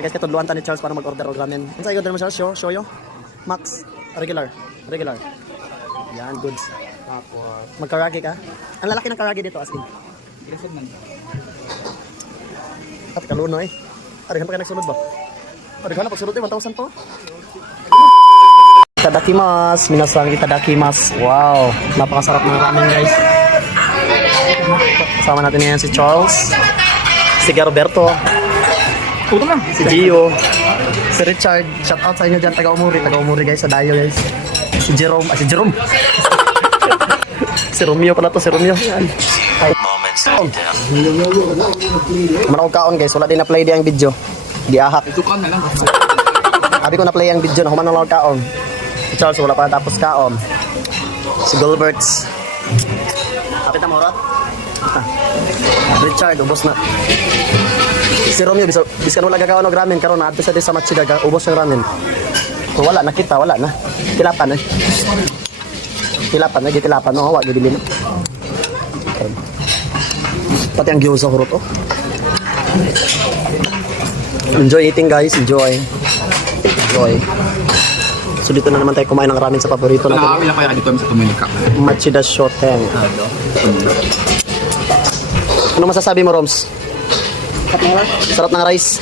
Guys, katudluan ta ni Charles para mag-order og ramen. Unsa i-order mo Charles? Shoyo? Max? Regular? Yan, goods. Tapos, Magkaragi ka? Ang lalaki ng karagi dito, as in. ginasad man. At kaluno eh. Arihan pa ka nagsunod ba? Arihan na pagsunod eh, 1,000 to. Itadakimasu, minasang itadakimasu. Wow, napakasarap ng ramen guys. Kasama natin ngayon si Charles, si Roberto, Puto na. si Gio, si Richard. Shout out sa inyo dyan, taga-umuri guys, sa Dayo guys. Si Jerome, si Romeo pala to, si Romeo. Moments later. Manawag kaon guys, wala din na-play di ang video. Giahak. Itukan na lang. Sabi ko na-play ang video na human lang kaon. Si Charles, wala pa natapos kaon. Si Gilberts. Kapit na morat. Richard, ubos na. Si Romeo, biskan wala gagawa ng ramen. Karoon na, ato siya din sa Machida, ubos yung ramen. Kung wala na kita, wala na. Tilapan eh. Tilapan, no? Hawa, gibili na. Pati ang gyoza ko rin, oh. Enjoy eating guys, enjoy. So dito na naman tayo kumain ng ramen sa paborito natin. Nakakawin lang kaya dito sa Tumilika. Machida Shoten. Ano masasabi mo, Roms? Sarap ng rice.